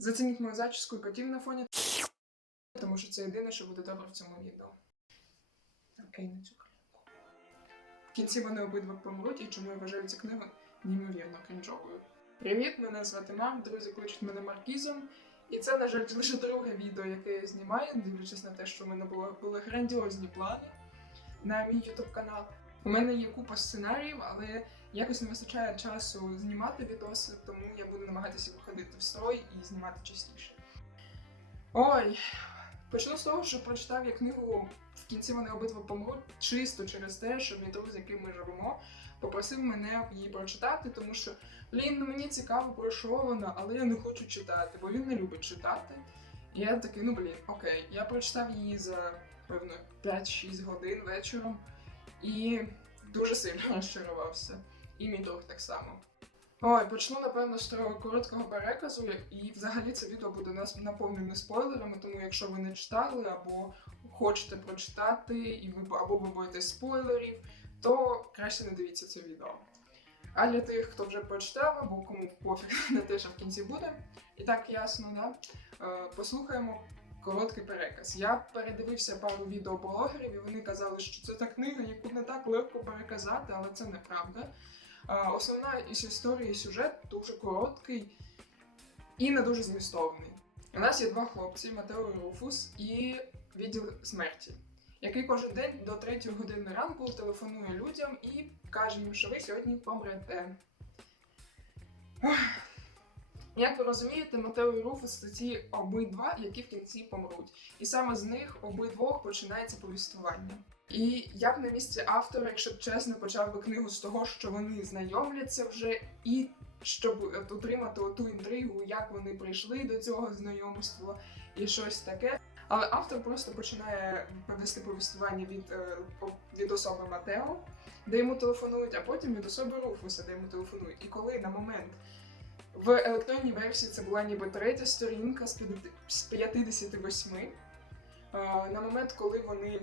Зацініть мою зачіску і котів на фоні, тому що це єдине, що буде добре в цьому відео. Окей, на цю книгу. В кінці вони обидва помруть, і чому я вважаю цю книгу неймовірно крінжовою. Привіт, мене звати Мам, друзі кличуть мене Маркізом. І це, на жаль, лише друге відео, яке я знімаю, дивлячись на те, що в мене було, були грандіозні плани на мій ютуб канал. У мене є купа сценаріїв, але якось не вистачає часу знімати відоси, тому я буду намагатися виходити в строй і знімати частіше. Ой, почну з того, що прочитав я книгу в кінці вони обидва помруть чисто через те, що мій друг, з яким ми живемо, попросив мене її прочитати, тому що блін, ну мені цікаво про що вона, але я не хочу читати, бо він не любить читати. І я такий, ну блін, окей, я прочитав її за певно 5-6 годин вечором і дуже сильно розчарувався. І мій друг так само. Ой, почну напевно з того короткого переказу, і взагалі це відео буде нас наповнене спойлерами, тому якщо ви не читали або хочете прочитати, і ви або ви боїтесь спойлерів, то краще не дивіться це відео. А для тих, хто вже прочитав, або кому пофіг на те, що в кінці буде, і так ясно, да? Е, послухаємо короткий переказ. Я передивився пару відеоблогерів, і вони казали, що це та книга, яку не так легко переказати, але це неправда. Основна із історії сюжет дуже короткий і не дуже змістовний. У нас є два хлопці Матео і Руфус і відділ смерті, який кожен день до 3 години ранку телефонує людям і каже їм, що ви сьогодні помрете. Як ви розумієте, Матео і Руфус це ті обидва, які в кінці помруть. І саме з них обидвох починається повістування. І я б на місці автора, якщо б чесно, почав би книгу з того, що вони знайомляться вже, і щоб от отримати ту інтригу, як вони прийшли до цього знайомства і щось таке. Але автор просто починає вести повістування від, е, від особи Матео, де йому телефонують, а потім від особи Руфуса, де йому телефонують. І коли на момент в електронній версії це була ніби третя сторінка з 58, е, на момент, коли вони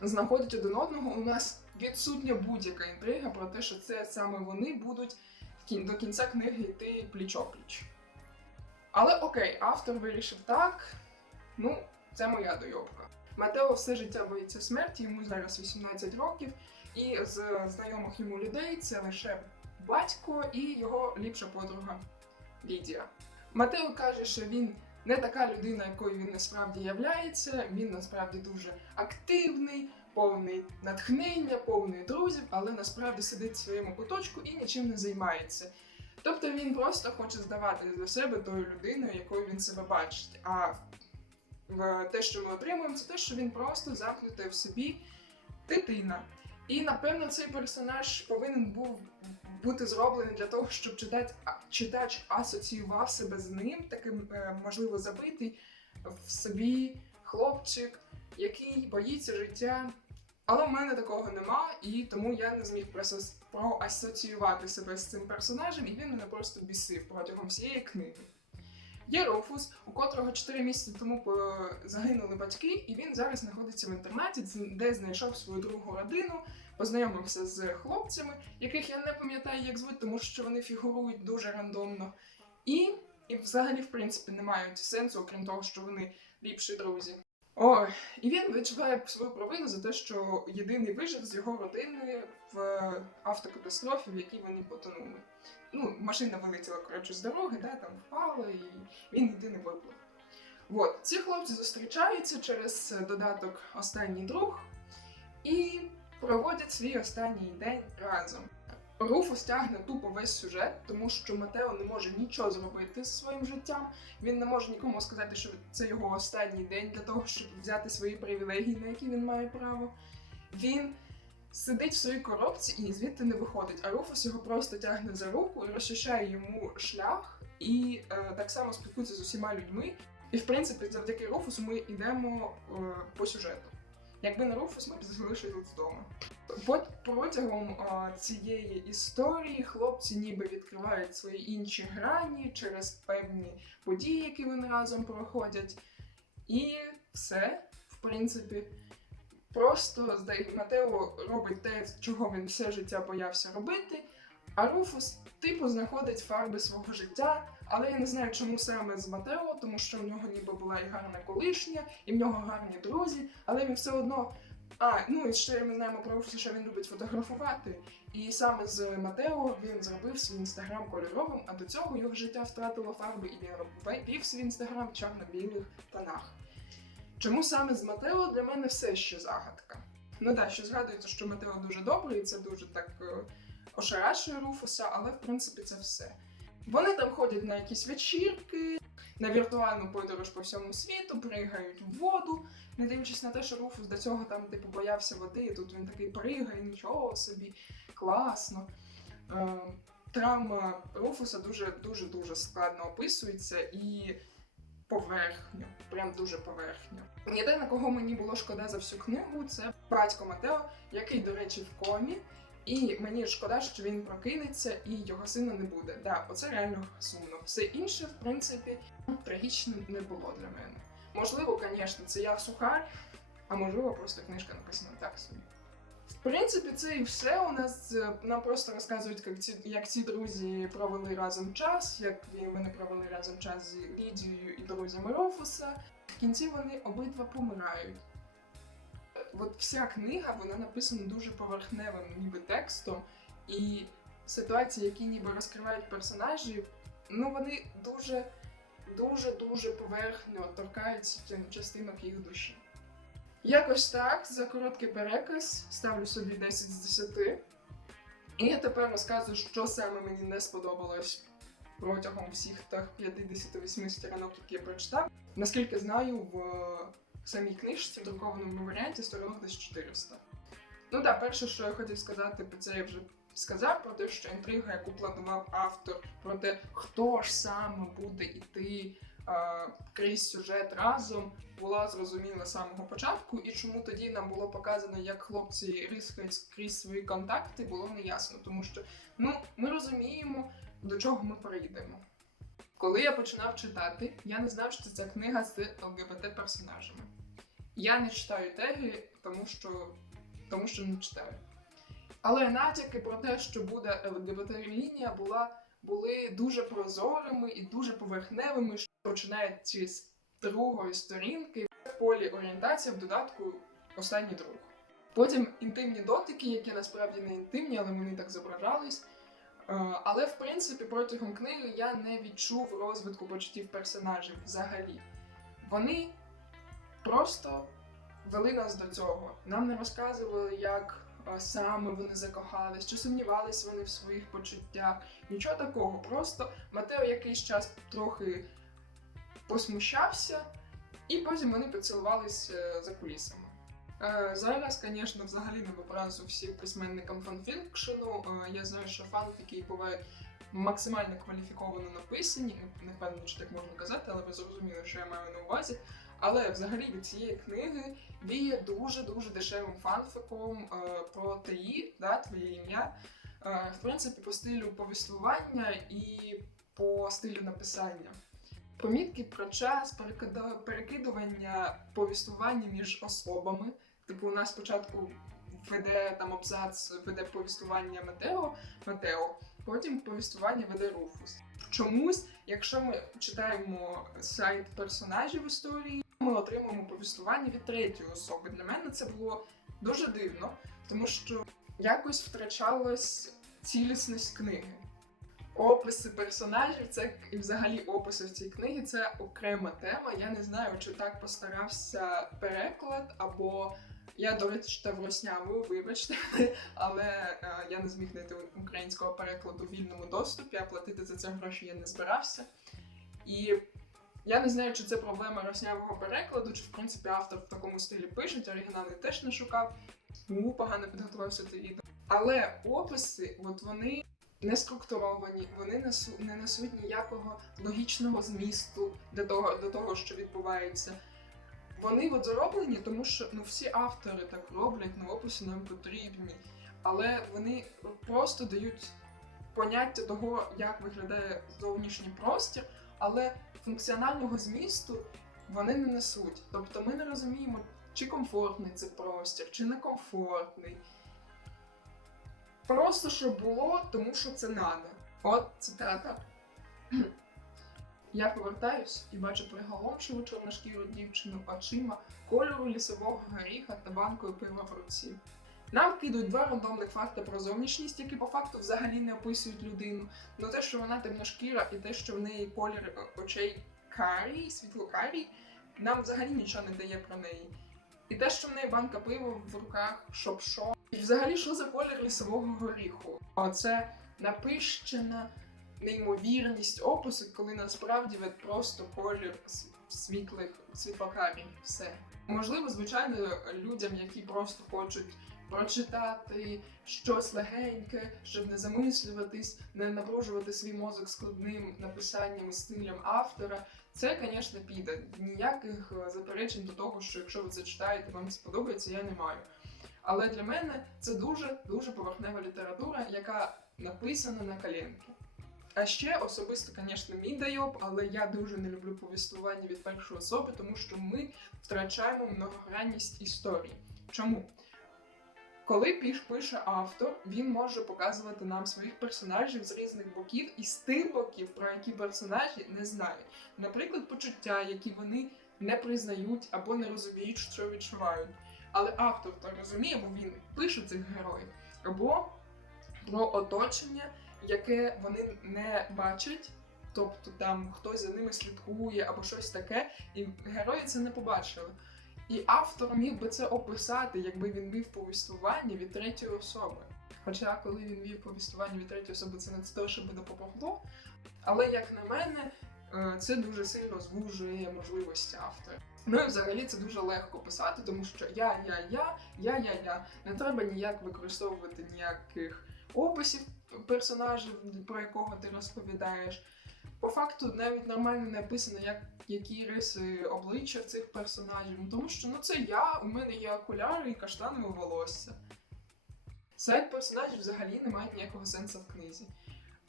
знаходять один одного, у нас відсутня будь-яка інтрига про те, що це саме вони будуть до кінця книги йти пліч-опліч. Але окей, автор вирішив так. Ну, це моя дойобка. Матео все життя боїться смерті, йому зараз 18 років, і з знайомих йому людей це лише батько і його ліпша подруга Лідія. Матео каже, що він не така людина, якою він насправді являється. Він насправді дуже активний, повний натхнення, повний друзів, але насправді сидить в своєму куточку і нічим не займається. Тобто він просто хоче здавати за себе тою людиною, якою він себе бачить. А те, що ми отримуємо, це те, що він просто замкнутий в собі дитина. І напевно цей персонаж повинен був бути зроблений для того, щоб читач, читач асоціював себе з ним, таким е, можливо забитий в собі хлопчик, який боїться життя. Але в мене такого нема, і тому я не зміг проасоціювати себе з цим персонажем, і він мене просто бісив протягом всієї книги. Є Руфус, у котрого 4 місяці тому е, загинули батьки, і він зараз знаходиться в інтернаті, де знайшов свою другу родину, познайомився з хлопцями, яких я не пам'ятаю, як звуть, тому що вони фігурують дуже рандомно. І, і взагалі, в принципі, не мають сенсу, окрім того, що вони ліпші друзі. Ой, і він відчуває свою провину за те, що єдиний вижив з його родини в автокатастрофі, в якій вони потонули. Ну, машина вилетіла коротше з дороги, да, там впала, і він єдиний виплив. От, ці хлопці зустрічаються через додаток Останній друг і проводять свій останній день разом. Руфус тягне тупо весь сюжет, тому що Матео не може нічого зробити зі своїм життям. Він не може нікому сказати, що це його останній день для того, щоб взяти свої привілегії, на які він має право. Він сидить в своїй коробці і звідти не виходить. А Руфус його просто тягне за руку і розчищає йому шлях, і е, так само спілкується з усіма людьми. І в принципі, завдяки Руфусу ми йдемо е, по сюжету. Якби не Руфус, ми б залишились вдома. Пот- Протягом е, цієї історії хлопці ніби відкривають свої інші грані через певні події, які вони разом проходять. І все, в принципі, просто здає- Матео робить те, чого він все життя боявся робити, А Руфус, типу, знаходить фарби свого життя, але я не знаю, чому саме з Матео, тому що в нього ніби була і гарна колишня, і в нього гарні друзі, але він все одно. А, ну і ще ми знаємо про Руфуса, що він любить фотографувати. І саме з Матео він зробив свій інстаграм кольоровим, а до цього його життя втратило фарби, і він робив- свій інстаграм в чорно-білих тонах. Чому саме з Матео для мене все ще загадка. Ну так, що згадується, що Матео дуже добрий, і це дуже так е, ошарашує Руфуса, але в принципі це все. Вони там ходять на якісь вечірки, на віртуальну подорож по всьому світу, пригають в воду, не дивлячись на те, що Руфус до цього там типу боявся води, і тут він такий пригає, нічого собі, класно. Е, травма Руфуса дуже дуже дуже складно описується і поверхньо, прям дуже поверхньо. Єдине, кого мені було шкода за всю книгу, це батько Матео, який, до речі, в комі. І мені шкода, що він прокинеться і його сина не буде. Да, оце реально сумно. Все інше, в принципі, трагічно не було для мене. Можливо, звісно, це я сухар, а можливо, просто книжка написана так собі. В принципі, це і все. У нас е, нам просто розказують, як ці, як ці друзі провели разом час, як вони провели разом час з Лідією і друзями Рофуса. В кінці вони обидва помирають. От вся книга вона написана дуже поверхневим, ніби текстом, і ситуації, які ніби розкривають персонажів, ну вони дуже, дуже, дуже поверхньо торкаються частинок їх душі. Якось так, за короткий переказ ставлю собі 10 з 10. І я тепер розказую, що саме мені не сподобалось протягом всіх тих 58 сторінок, які я прочитав. Наскільки знаю, в самій книжці в друкованому варіанті сторінок десь 400. Ну так, перше, що я хотів сказати, про це я вже сказав, про те, що інтрига, яку планував автор, про те, хто ж саме буде йти е, крізь сюжет разом, була зрозуміла з самого початку, і чому тоді нам було показано, як хлопці рискають крізь свої контакти, було неясно, тому що ну, ми розуміємо, до чого ми перейдемо. Коли я починав читати, я не знав, що це книга з ЛГБТ персонажами. Я не читаю теги, тому що, тому що не читаю. Але натяки про те, що буде ЛГБТ-лінія, була, були дуже прозорими і дуже поверхневими, що починаючи з другої сторінки в полі орієнтація в додатку останній друг. Потім інтимні дотики, які насправді не інтимні, але вони так зображались. Е, Але в принципі протягом книги я не відчув розвитку почуттів персонажів взагалі. Вони просто вели нас до цього. Нам не розказували, як саме вони закохались, чи сумнівались вони в своїх почуттях. Нічого такого. Просто Матео якийсь час трохи посмущався, і потім вони поцілувались е, за кулісами. Е, Зараз, звісно, взагалі не образу всім письменникам фанфікшену. Е, Я знаю, що фанфіки бувають максимально кваліфіковано написані. Не впевнена, чи так можна казати, але ви зрозуміли, що я маю на увазі. Але взагалі від цієї книги віє дуже-дуже дешевим фанфіком е, про ТІ, да, твоє ім'я. Е, в принципі, по стилю повіствування і по стилю написання. Помітки про час, перекидування повістування між особами. Типу, у нас спочатку веде там абзац, веде повістування Матео, Матео, потім повістування веде Руфус. Чомусь, якщо ми читаємо сайт персонажів історії, ми отримуємо повістування від третьої особи. Для мене це було дуже дивно, тому що якось втрачалась цілісність книги. Описи персонажів, це і взагалі описи в цій книгі це окрема тема. Я не знаю, чи так постарався переклад, або я, до речі, читав роснявою, вибачте, але е, я не зміг знайти українського перекладу в вільному доступі, а платити за це гроші я не збирався. І я не знаю, чи це проблема роснявого перекладу, чи в принципі автор в такому стилі пише, оригінали теж не шукав, тому погано підготувався до відео. Але описи, от вони не структуровані, вони несу, не несуть ніякого логічного змісту до того, до того, що відбувається. Вони от зроблені, тому що ну, всі автори так роблять, ну описи нам потрібні, але вони просто дають поняття того, як виглядає зовнішній простір, але функціонального змісту вони не несуть. Тобто ми не розуміємо, чи комфортний це простір, чи некомфортний. Просто щоб було, тому що це надо. От цитата. Я повертаюсь і бачу приголомшиву чорношкіру дівчину очима кольору лісового горіха та банкою пива в руці. Нам кидуть два рандомних факти про зовнішність, які по факту взагалі не описують людину. Ну те, що вона темношкіра, і те, що в неї колір очей карій, світло-карій, нам взагалі нічого не дає про неї. І те, що в неї банка пива в руках, щоб що. І взагалі, що за колір лісового горіху? Оце напищена неймовірність опису, коли насправді ви просто колір світлих світлокарій. Все. Можливо, звичайно, людям, які просто хочуть прочитати щось легеньке, щоб не замислюватись, не напружувати свій мозок складним написанням і стилем автора. Це, звісно, піде. Ніяких е, заперечень до того, що якщо ви це читаєте, вам сподобається, я не маю. Але для мене це дуже дуже поверхнева література, яка написана на коленки. А ще особисто, звісно, мій дайоб, але я дуже не люблю повістування від першої особи, тому що ми втрачаємо многогранність історії. Чому? Коли піш пише автор, він може показувати нам своїх персонажів з різних боків і з тих боків, про які персонажі не знають. Наприклад, почуття, які вони не признають або не розуміють, що відчувають. Але автор то розуміє, бо він пише цих героїв, або про оточення, яке вони не бачать. Тобто там хтось за ними слідкує або щось таке, і герої це не побачили. І автор міг би це описати, якби він вів повістування від третьої особи. Хоча, коли він вів повістування від третьої особи, це не те, що би допомогло. Але як на мене, е, це дуже сильно звужує можливості автора. Ну і взагалі це дуже легко писати, тому що я, я, я, я, я, я. Не треба ніяк використовувати ніяких описів персонажів, про якого ти розповідаєш. По факту навіть нормально не написано, як, які риси обличчя цих персонажів. Ну, Тому що ну це я, у мене є окуляри і каштанове волосся. Сайт персонажів взагалі не мають ніякого сенсу в книзі.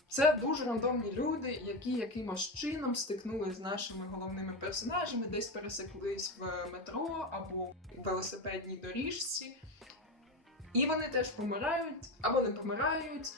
Це дуже рандомні люди, які якимось чином стикнулись з нашими головними персонажами, десь пересеклись в метро або в велосипедній доріжці. І вони теж помирають або не помирають.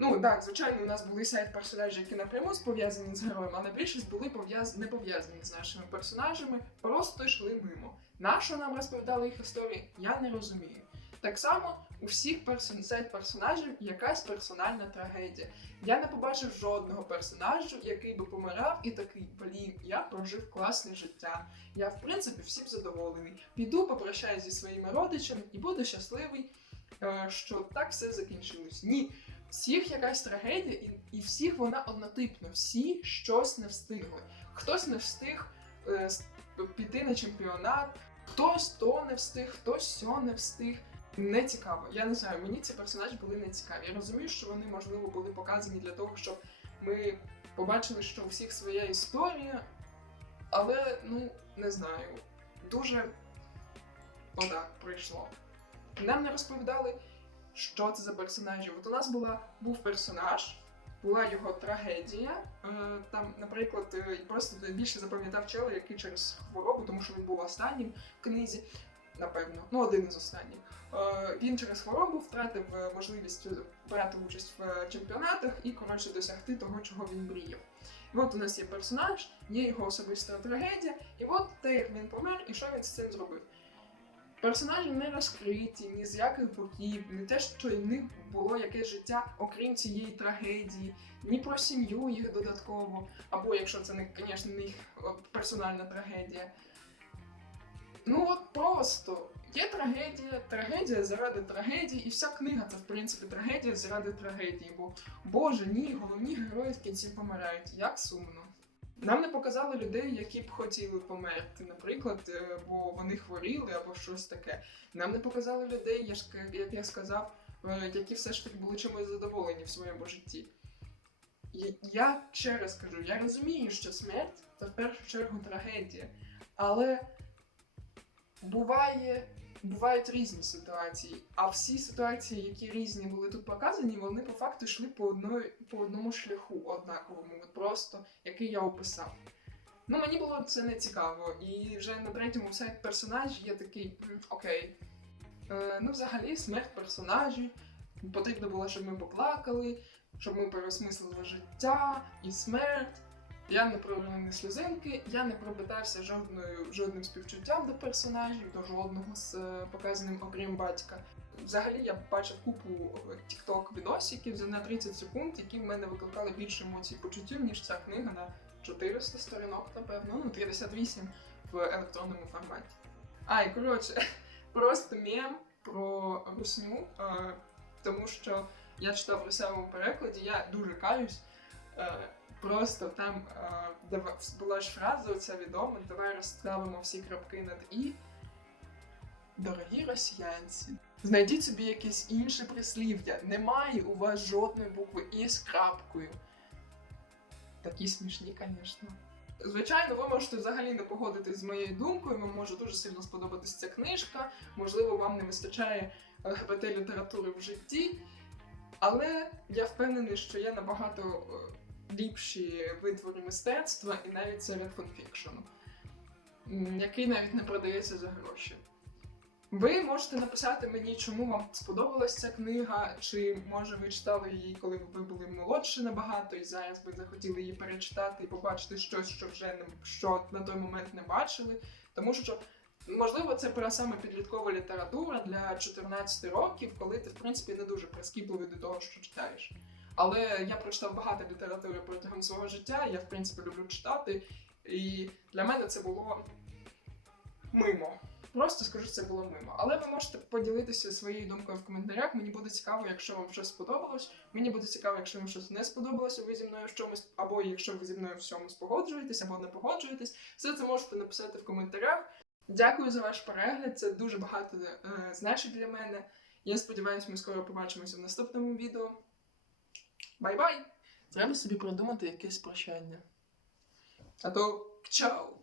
Ну так, звичайно, у нас були сайт персонажі, які напряму пов'язані з героєм, але більшість були пов'яз... не пов'язані з нашими персонажами, просто йшли мимо. Нащо нам розповідали їх історії, я не розумію. Так само у всіх персон... сайт персонажів якась персональна трагедія. Я не побачив жодного персонажу, який би помирав і такий, блін, я прожив класне життя. Я, в принципі, всім задоволений. Піду, попрощаюсь зі своїми родичами і буду щасливий, е, що так все закінчилось. Ні. Всіх якась трагедія, і, і всіх вона однотипна. Всі щось не встигли. Хтось не встиг е, піти на чемпіонат, хтось то не встиг, хтось сьо не встиг. Не цікаво. Я не знаю, мені ці персонажі були не цікаві. Я розумію, що вони, можливо, були показані для того, щоб ми побачили, що у всіх своя історія, але ну не знаю. Дуже отак прийшло. Нам не розповідали, що це за персонажі. От у нас була був персонаж, була його трагедія. Е, там, наприклад, е, просто більше запам'ятав чела, який через хворобу, тому що він був останнім в книзі, напевно, ну один із останніх. Е, він через хворобу втратив можливість брати участь в чемпіонатах і коротше досягти того, чого він мріяв. І от у нас є персонаж, є його особиста трагедія, і от те, як він помер, і що він з цим зробив. Персонажі не розкриті, ні з яких боків, не те, що в них було якесь життя, окрім цієї трагедії, ні про сім'ю їх додатково, або якщо це не, звісно, не їх персональна трагедія. Ну от просто є трагедія, трагедія заради трагедії, і вся книга це в принципі трагедія заради трагедії. Бо Боже, ні, головні герої в кінці помирають. Як сумно. Нам не показали людей, які б хотіли померти, наприклад, е, бо вони хворіли або щось таке. Нам не показали людей, я ж як я сказав, е, які все ж таки були чимось задоволені в своєму житті. Я ще раз кажу, я розумію, що смерть це в першу чергу трагедія, але буває, бувають різні ситуації. А всі ситуації, які різні були тут показані, вони по факту йшли по, одної, по одному шляху однаковому, от просто який я описав. Ну, мені було це не цікаво. І вже на третьому сайт персонажі я такий окей. Е, ну, взагалі, смерть персонажів потрібно було, щоб ми поплакали, щоб ми переосмислили життя і смерть. Я не проронив сльозинки, я не пропитався жодною, жодним співчуттям до персонажів, до жодного з е, показаним окрім батька. Взагалі я бачив купу тікток відосиків за на 30 секунд, які в мене викликали більше емоцій почуттів, ніж ця книга на 400 сторінок, напевно, ну 58 в електронному форматі. А, і коротше, просто мем про русню, е, тому що я читав русявому перекладі, я дуже каюсь. Просто там е, була ж фраза оця відома, давай розставимо всі крапки над і. Дорогі росіянці, знайдіть собі якесь інше прислів'я. Немає у вас жодної букви І з крапкою. Такі смішні, звісно. Звичайно, ви можете взагалі не погодитись з моєю думкою, вам може дуже сильно сподобатись ця книжка, можливо, вам не вистачає ЛГБТ літератури в житті. Але я впевнений, що є набагато е, ліпші витвори мистецтва і навіть серед фанфікшену, який навіть не продається за гроші. Ви можете написати мені, чому вам сподобалася ця книга, чи може ви читали її, коли ви були молодші набагато, і зараз би захотіли її перечитати і побачити щось, що вже не що на той момент не бачили. Тому що можливо це про саме підліткова література для 14 років, коли ти в принципі не дуже прискіпливий до того, що читаєш. Але я прочитав багато літератури протягом свого життя. Я в принципі люблю читати, і для мене це було мимо. Просто скажу, це було мимо. Але ви можете поділитися своєю думкою в коментарях. Мені буде цікаво, якщо вам щось сподобалось. Мені буде цікаво, якщо вам щось не сподобалося, ви зі мною в чомусь, або якщо ви зі мною в чомусь погоджуєтесь, або не погоджуєтесь. Все це можете написати в коментарях. Дякую за ваш перегляд. Це дуже багато е, значить для мене. Я сподіваюся, ми скоро побачимося в наступному відео. Бай-бай! Треба собі придумати якесь прощання. А то чао!